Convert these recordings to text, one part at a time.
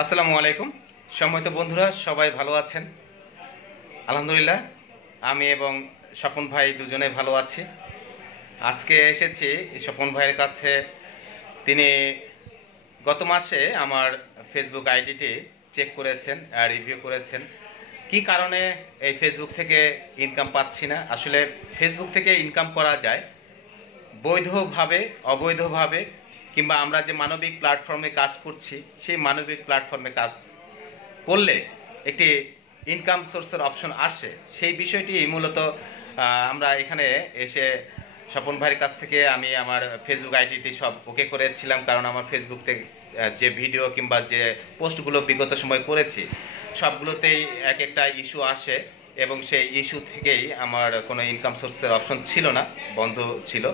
আসসালামু আলাইকুম। সম্মানিত বন্ধুরা, সবাই ভালো আছেন? আলহামদুলিল্লাহ, আমি এবং স্বপন ভাই দুজনে ভালো আছি। আজকে এসেছি স্বপন ভাইয়ের কাছে। তিনি গত মাসে আমার ফেসবুক আইডিটি চেক করেছেন, রিভিউ করেছেন। কি কারণে এই ফেসবুক থেকে ইনকাম পাচ্ছি না? আসলে ফেসবুক থেকে ইনকাম করা যায় বৈধভাবে, অবৈধভাবে, কিংবা আমরা যে মানবিক প্ল্যাটফর্মে কাজ করছি সেই মানবিক প্ল্যাটফর্মে কাজ করলে একটি ইনকাম সোর্সের অপশন আসে। সেই বিষয়টি মূলত আমরা এখানে এসে স্বপন ভাইয়ের কাছ থেকে আমি আমার ফেসবুক আইডিটি সব ওকে করেছিলাম, কারণ আমার ফেসবুক থেকে যে ভিডিও কিংবা যে পোস্টগুলো বিগত সময় করেছি সবগুলোতেই এক একটা ইস্যু আসে, এবং সেই ইস্যু থেকেই আমার কোনো ইনকাম সোর্সের অপশন ছিল না, বন্ধ ছিল।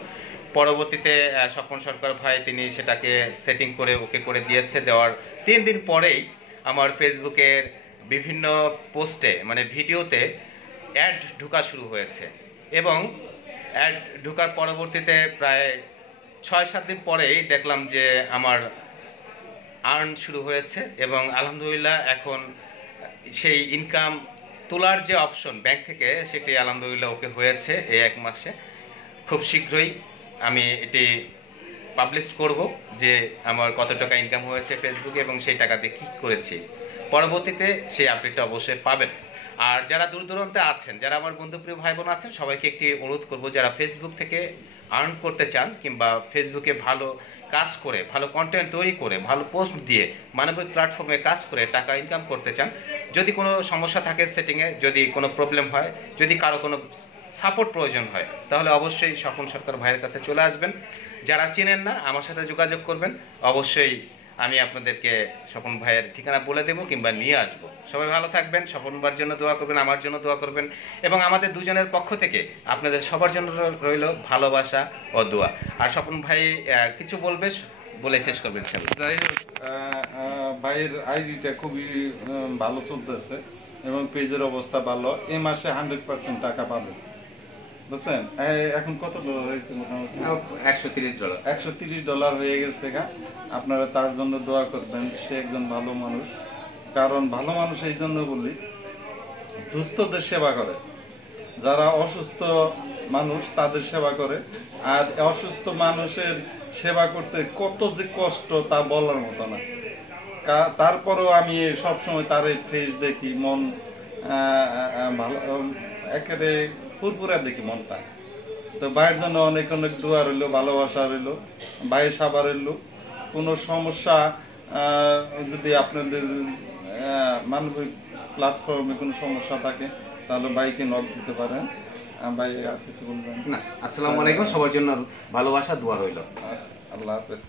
পরবর্তীতে স্বপন সরকার ভাই তিনি সেটাকে সেটিং করে ওকে করে দিয়েছে। দেওয়ার 3 দিন পরেই আমার ফেসবুকের বিভিন্ন পোস্টে মানে ভিডিওতে অ্যাড ঢোকা শুরু হয়েছে, এবং অ্যাড ঢোকার পরবর্তীতে প্রায় 6-7 দিন পরেই দেখলাম যে আমার আর্ন শুরু হয়েছে, এবং আলহামদুলিল্লাহ এখন সেই ইনকাম তোলার যে অপশন ব্যাংক থেকে সেটি আলহামদুলিল্লাহ ওকে হয়েছে এই 1 মাসে। খুব শীঘ্রই আমি এটি পাবলিশ করব যে আমার কত টাকা ইনকাম হয়েছে ফেসবুকে এবং সেই টাকা দিয়ে কী করেছি। পরবর্তীতে সেই আপডেটটা অবশ্যই পাবেন। আর যারা দূর দূরান্তে আছেন, যারা আমার বন্ধুপ্রিয় ভাই বোন আছেন, সবাইকে একটি অনুরোধ করব, যারা ফেসবুক থেকে আর্ন করতে চান কিংবা ফেসবুকে ভালো কাজ করে, ভালো কন্টেন্ট তৈরি করে, ভালো পোস্ট দিয়ে মানবিক প্ল্যাটফর্মে কাজ করে টাকা ইনকাম করতে চান, যদি কোনো সমস্যা থাকে সেটিংয়ে, যদি কোনো প্রবলেম হয়, যদি কারো কোনো সাপোর্ট প্রয়োজন হয়, তাহলে অবশ্যই স্বপন সরকার ভাইয়ের কাছে চলে আসবেন। যারা চিনেন না আমার সাথে যোগাযোগ করবেন, অবশ্যই আমি আপনাদেরকে স্বপন ভাইয়ের ঠিকানা বলে দেবো কিংবা নিয়ে আসবো। সবাই ভালো থাকবেন, স্বপন ভাইয়ের জন্য দোয়া করবেন, আমার জন্য দোয়া করবেন, এবং আমাদের দুজনের পক্ষ থেকে আপনাদের সবার জন্য রইল ভালোবাসা ও দোয়া। আর স্বপন ভাই কিছু বলবে, বলে শেষ করবেন ইনশাআল্লাহ। যাই হোক, ভাইয়ের আইডিটা খুবই ভালো চলতেছে এবং পেজের অবস্থা ভালো। এই মাসে 100% টাকা পাবে, বুঝছেন? এখন কত ডলার হয়েছে? মোটামুটি $130। $130 হয়ে গেছে। আপনারা তার জন্য দোয়া করবেন। সে একজন ভালো মানুষ। কারণ ভালো মানুষ এই জন্য বলি, দুস্থদের সেবা করে, যারা অসুস্থ মানুষ তাদের সেবা করে। আর অসুস্থ মানুষের সেবা করতে কত যে কষ্ট তা বলার মতো না। তারপরেও আমি সবসময় তার ফেস দেখি, মন ভালো, একেবারে পুরপুরা দেখি মনটা। তো ভাইয়ের জন্য অনেক অনেক দোয়া রইলো, ভালোবাসা রইলো, ভাইয়ের সাবা রইলো। কোনো সমস্যা যদি আপনাদের মানবিক প্ল্যাটফর্মে কোনো সমস্যা থাকে তাহলে ভাইকে নক দিতে পারেন। ভাই আর কিছু বলবেন? না, আসসালামু আলাইকুম, সবার জন্য ভালোবাসা দোয়া রইল। আল্লাহ হাফেজ।